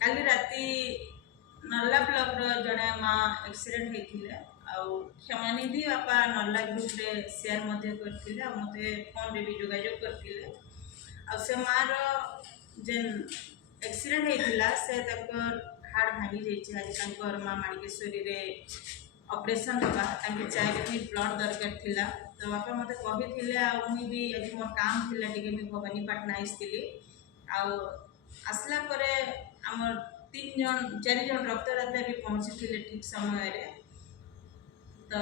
काली राति नल्ला ब्लॉक जड़े माँ एक्सीडेंट होता क्षमानिधि बापा नल्ला ग्रुप रे शेयर करते मत फोन रे भी जोगाजोग करते से माँ जेन एक्सीडेंट होता से हाड़ भांगी जाइए आज माँ माणिकेश्वरी रे ऑपरेशन होगा चाहे ब्लड दरकार थिला तो बापा मत कही मुझे भी आज मोर काम थिला टिके भवानीपाटना आसती आसला आमर 3 जन 4 जन रक्तदाता भी पहुँची थे ठीक समय रे तो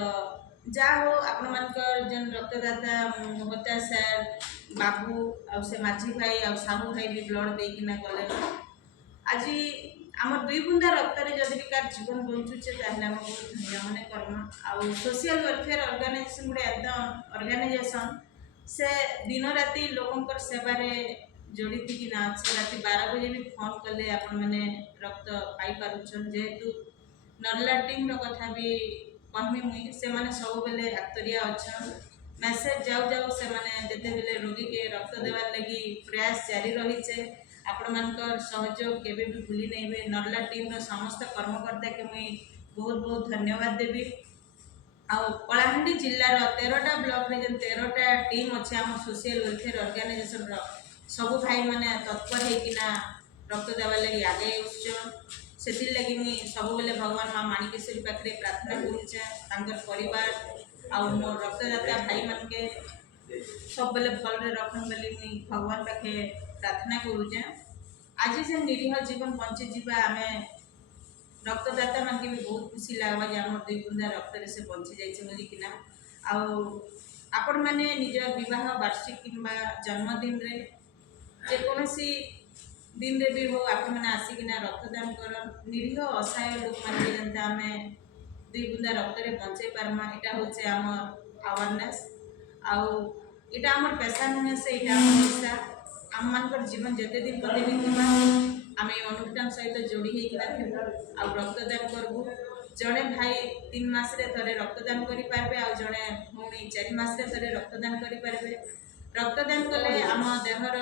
जा हो आपण मानकर जन रक्तदाता होता सर बाबू आ से माझी भाई आ साहू भाई भी ब्लड देकिना गले आज आम 2 बुंदा रक्त जदि भी कार जीवन बंचुचे ताहले हम बहुत धन्य माने कर्म आ सोशल वेलफेयर ऑर्गेनाइजेशन गुडे एदा ऑर्गेनाइजेशन से दिन राति लोकंकर सेवा रे जड़ित कि ना अच्छे राति 12 बजे भी फोन कले आपण मैंने रक्त पाई पारुछन जेहेतु नर्ला टीम रो कथा भी कहमी मुई से माने सब बेले एक्टरिया अच्छा मैसेज जाऊ जाऊ से माने जते बेले रोगी के रक्त देवार लगी प्रयास जारी रही छे आपण मानकर सहयोग केबे भी भूली नहीं हुए नर्ला टीम रो समस्त कर्मकर्ता के मुई बहुत बहुत धन्यवाद देबी आ कलाहांडी जिल्लार 13टा ब्लॉक रे जन 13टा टीम अच्छे आम सोशल वेलफेयर ऑर्गेनाइजेशन रो सब भाई माने तत्पर होकिना रक्त देवा लगी आगे से लगी मुई सब बेले भगवान माँ माणिकेश्वरी पाखे प्रार्थना करुचे परिवार आ मोर रक्तदाता भाई मान के सब बेले भल रखन बोली मुई भगवान पाखे प्रार्थना करुचे आज से निरीह जीवन बंची जीवा आम रक्तदाता मान के भी बहुत खुशी लगवा जे आम 2 बुंदा रक्त से बंची जाइए बोलिकिना आपण मैंने निज विवाह वार्षिक किंबा जन्मदिन रे जेकोसी दिन रे भी हो आप मैंने आसिकिना रक्तदान कर निरीह असहाय लोक मान जनता आम 2 बुंदा रक्त रे बंचे पारमा एटा होचे आमर अवेयरनेस आटा आमर पेशा नुहे से यहाँ आम पेशा आम मान जीवन जिते दिन प्रतिदिन आम अनुष्ठान सहित जोड़ी होकर रक्तदान करूँ जड़े भाई 3 मास थे रक्तदान करें आ जड़े पुणी 4 मास थे रक्तदान करें रक्तदान कले आम देहर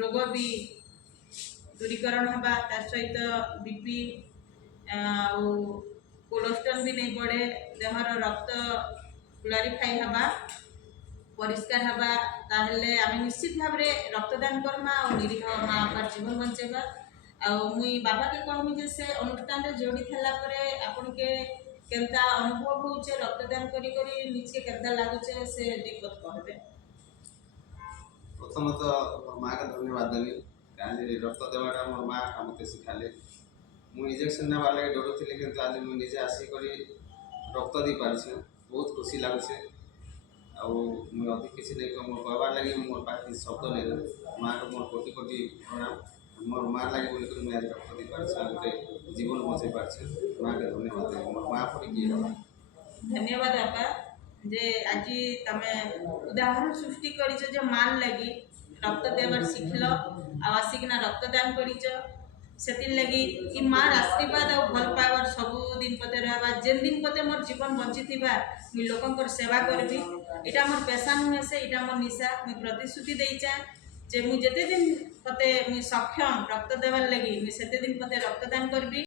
रोग भी दूरीकरण हवा सहित बीपी कोलेस्ट्रॉल भी नहीं बढ़े देहर रक्त क्लोरीफाई हवा परिष्कार हवा ताहले आम निश्चित भाव में रक्तदान करमा और निरीह माँ बापार जीवन बंचेबा मुई बाबा के कहमी जे से अनुष्ठान रे जोड़ी थला परे आपन के केनता अनुभव होचे रक्तदान करी करी निचे केनता लागुचे से दिक्कत कहबे प्रथमतः माँ का धन्यवाद देवी कहीं रक्त देवाटा मोर माँ मत शिखाले मुझे इंजेक्शन नेबार लगे डरुली कि आज मुझे निजे आसिक रक्त दे पारे बहुत खुशी लगुचे मुझे अधिक किसी नहीं मोर कहबार लगे मोर पाखे शब्द नहीं माँ को मोर कोटि कोटि प्रणाम मोर माँ लगे बोलिक मुझे आज रक्त दे पारे गोटे जीवन बचे पारे माँ के धन्यवाद मोर माँ पर किए धन्यवाद आपा जे आज तमे उदाहरण सृष्टि करिछ जे मान लगी रक्त देवर शिखल आसिकना रक्तदान करिछ सेतिन लगी कि माँ आशीर्वाद और भल पावर सब दिन पते रहबा जेन दिन पते मोर जीवन बंची थिबा मुई लोकंकर सेवा करबी एटा मोर पेशा नुहे से एटा मोर निशा मुई प्रतिश्रुति देइछा जे मुई जेते दिन पते मुई सक्षम रक्त देवार लगी मुई सेते दिन पते रक्तदान करबी।